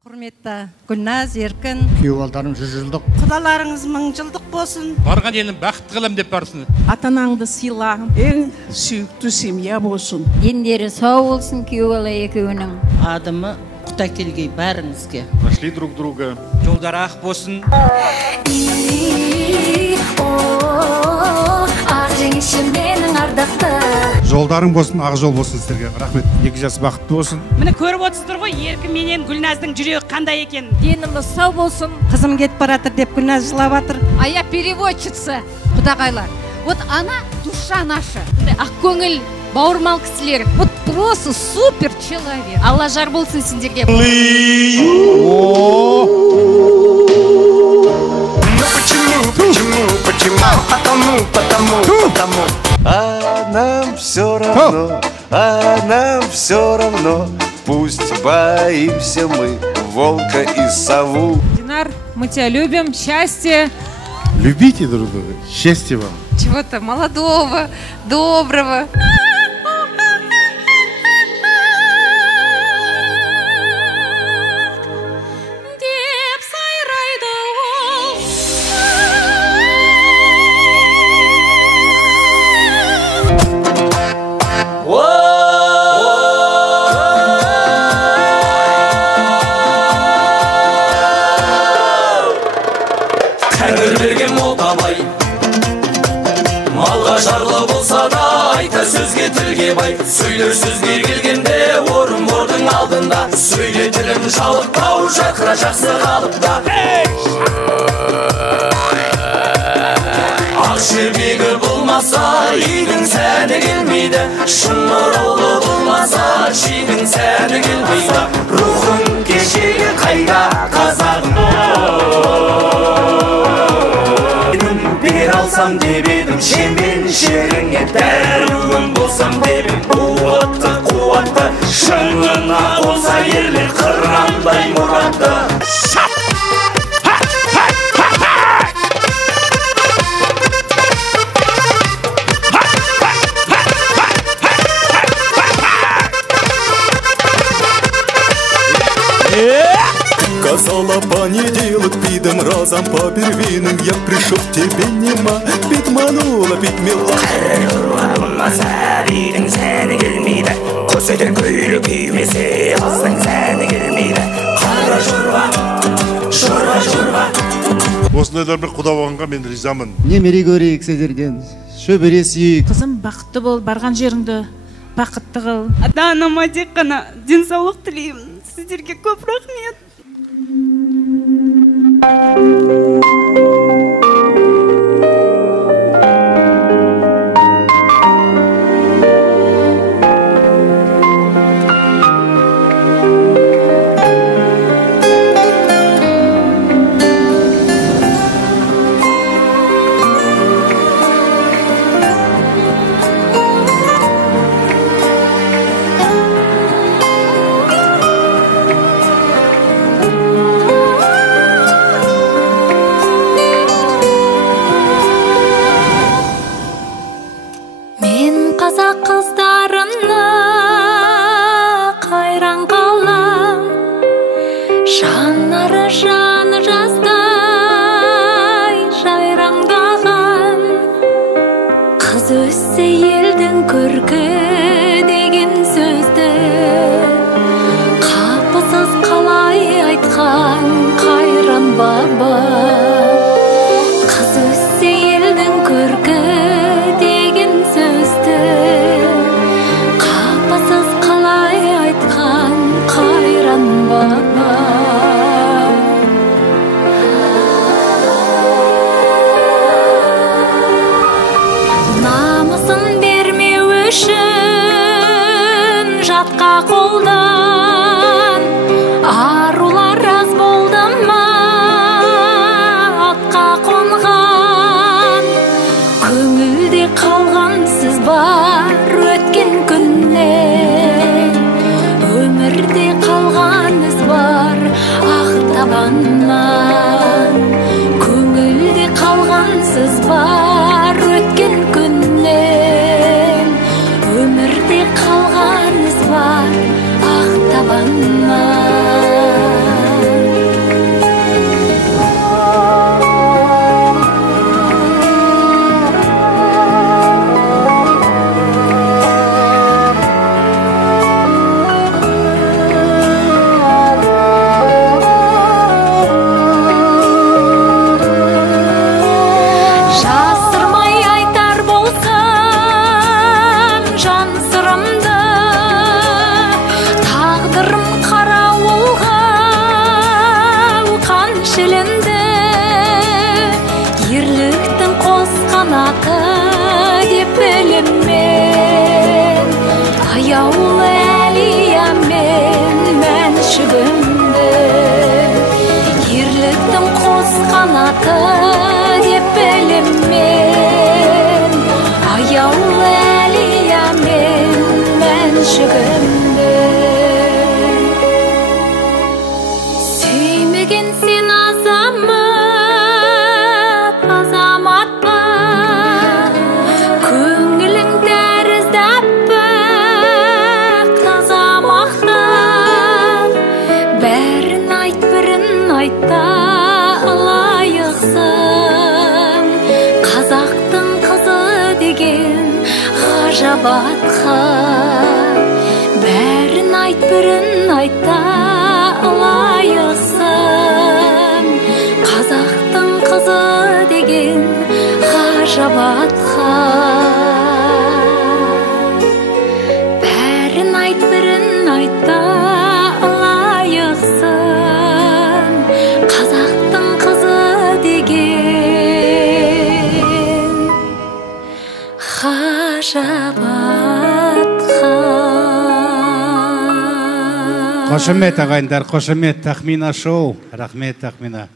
Құрметті Гүлназ, Еркін. Күйеу балдарың 100 жылдық. Құдаларыңыз 1000 жылдық болсын. Барған елін бақытты қылам деп барсын. Ата-анаңды сыйла. Ең сүйікті семья болсын. Дендері сау болсын күйеу бала екеуінің. Адымы құт әкелгей бәріңізге. Нашли друг друга. Жолдары ақ болсын. Ақ жеңеше менің ардақты. Жолдарың болсын, ақ жол болсын сіздерге. Рахмет. Екі жас бақытты болсын. Міне көріп отырсыздар ғой, Еркін менен Гүлназдың жүрегі қандай екен. Деніміз сау болсын. Қызым кетіп баратыр деп Гүлназ жылап жатыр. А я переводчица. Құдағайлар. Вот она душа наша. Ақ көңіл, бауырмал кісілер. Вот просто супер человек. Алла жар болсын сендерге. Потому. А нам все равно, пусть боимся мы волка и сову. Динар, мы тебя любим, счастья. Любите друг друга, счастья вам. Чего-то молодого, доброго. Малға жарлы болса да айта сөзге тілге бай. Сөйлер сөзге келгенде орын алдында. Сөйле тілім жалықпау, жақыра жақсы қалыпта. Ақ жібегі болмаса үйдің сәні келмейді. Шымыраулы болмаса жидің сәні келмейді. Рухың кешегі қайда қазағым? Бер алсам деп едім шемен шеріңе, дәруім болсам деп едім қуатты шыңына қонса ерлер қырандай мұратты. Казала понеділок, підем разом по первинам. Я пришел к тебе нема, підманула, підмела. Болмаса бидің сәні келмейді. Құс етер көйлі күймесе қыздың сәні келмейді. Қара жорға. Осындайлар бір құда болғанға мен ризамын. Немере көрейік сіздерден, шөбере сүйейік. Қызым бақытты бол, барған жеріңді бақытты қыл. Ата-анама тек қана денсаулық тілеймін. Сіздерге көп рахмет. Қазақ қыздарына қайран қалам, жанары жаны жаздай жайраңдаған. Қыз өссе елдің көркі деген сөзді қапысыз қалай айтқан қайран баба. Қыз өссе елдің көркі намысын бермеу үшін жатқа қолдан арулар аз болды ма атқа қонған. Көңілде қалғансыз бар өткен күннен, өмірде қалғаныз бар ақ табаннан. Көңілде қалғансыз бар өткен күннен, өмірде қалғаныз бар ақ табаннан. қайғы деп білем мен, аяулы әлия мен мәншігімді. Сүймеген сен азамат, азамат ба, көңілің тәрізді аппақ, азамақтан. Бәрін айт, бірін айтта лайықсың, қазақтың қызы деген ғажап атқа. Бәрін айт, бірін айтта лайықсың, қазақтың қызы деген ғажап атқа. Бәрін айт, бірін айтта лайықсың, қазақтың қызы деген ғажап атқа. Қошемет ағайындар, қошемет. Тахмина шоу. Рахмет, Тахмина.